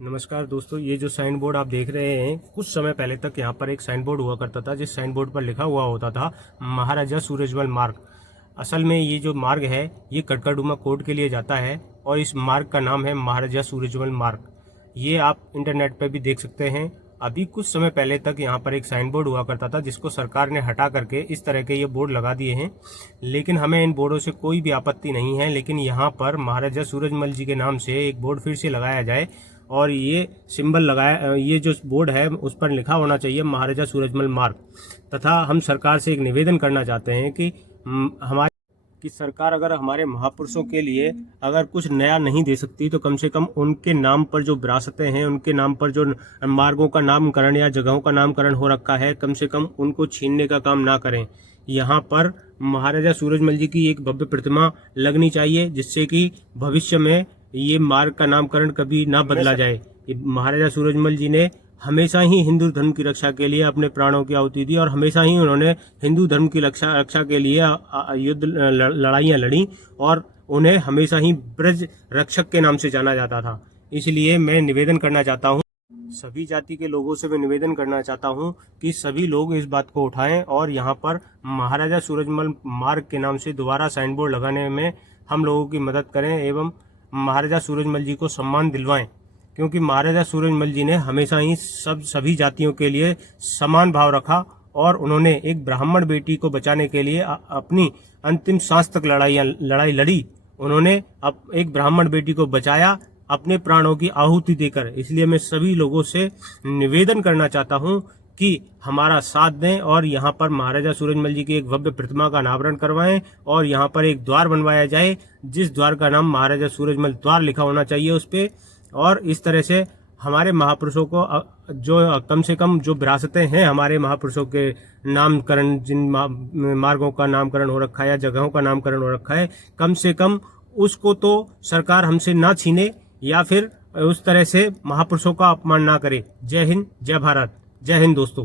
नमस्कार दोस्तों, ये जो साइन बोर्ड आप देख रहे हैं, कुछ समय पहले तक यहाँ पर एक साइन बोर्ड हुआ करता था जिस साइन बोर्ड पर लिखा हुआ होता था महाराजा सूरजमल मार्ग। असल में ये जो मार्ग है ये कटकाडुमा कोर्ट के लिए जाता है और इस मार्ग का नाम है महाराजा सूरजमल मार्ग। ये आप इंटरनेट पर भी देख सकते हैं। अभी कुछ समय पहले तक यहाँ पर एक साइन बोर्ड हुआ करता था जिसको सरकार ने हटा करके इस तरह के ये बोर्ड लगा दिए हैं, लेकिन हमें इन बोर्डों से कोई भी आपत्ति नहीं है। लेकिन यहाँ पर महाराजा सूरजमल जी के नाम से एक बोर्ड फिर से लगाया जाए और ये सिंबल लगाया, ये जो बोर्ड है उस पर लिखा होना चाहिए महाराजा सूरजमल मार्ग। तथा हम सरकार से एक निवेदन करना चाहते हैं कि सरकार अगर हमारे महापुरुषों के लिए अगर कुछ नया नहीं दे सकती तो कम से कम उनके नाम पर जो विरासतें हैं, उनके नाम पर जो मार्गों का नामकरण या जगहों का नामकरण हो रखा है, कम से कम उनको छीनने का काम ना करें। यहाँ पर महाराजा सूरजमल जी की एक भव्य प्रतिमा लगनी चाहिए जिससे कि भविष्य में ये मार्ग का नामकरण कभी ना बदला जाए। महाराजा सूरजमल जी ने हमेशा ही हिंदू धर्म की रक्षा के लिए अपने प्राणों की आहुति दी और हमेशा ही उन्होंने हिंदू धर्म की रक्षा के लिए युद्ध लड़ाइयाँ लड़ी और उन्हें हमेशा ही ब्रज रक्षक के नाम से जाना जाता था। इसलिए मैं निवेदन करना चाहता हूँ, सभी जाति के लोगों से मैं निवेदन करना चाहता हूँ कि सभी लोग इस बात को उठाएं और यहाँ पर महाराजा सूरजमल मार्ग के नाम से दोबारा साइन बोर्ड लगाने में हम लोगों की मदद करें एवं महाराजा सूरजमल जी को सम्मान दिलवाएं, क्योंकि महाराजा सूरजमल जी ने हमेशा ही सभी जातियों के लिए समान भाव रखा और उन्होंने एक ब्राह्मण बेटी को बचाने के लिए अपनी अंतिम सांस तक लड़ाई लड़ी। उन्होंने एक ब्राह्मण बेटी को बचाया अपने प्राणों की आहुति देकर। इसलिए मैं सभी लोगों से निवेदन करना चाहता हूं कि हमारा साथ दें और यहाँ पर महाराजा सूरजमल जी की एक भव्य प्रतिमा का अनावरण करवाएं और यहाँ पर एक द्वार बनवाया जाए जिस द्वार का नाम महाराजा सूरजमल द्वार लिखा होना चाहिए उस पे। और इस तरह से हमारे महापुरुषों को जो कम से कम जो विरासतें हैं, हमारे महापुरुषों के नामकरण, जिन मार्गों का नामकरण हो रखा है या जगहों का नामकरण हो रखा है, कम से कम उसको तो सरकार हमसे ना छीने या फिर उस तरह से महापुरुषों का अपमान ना करे। जय हिंद, जय भारत, जय हिंद दोस्तों।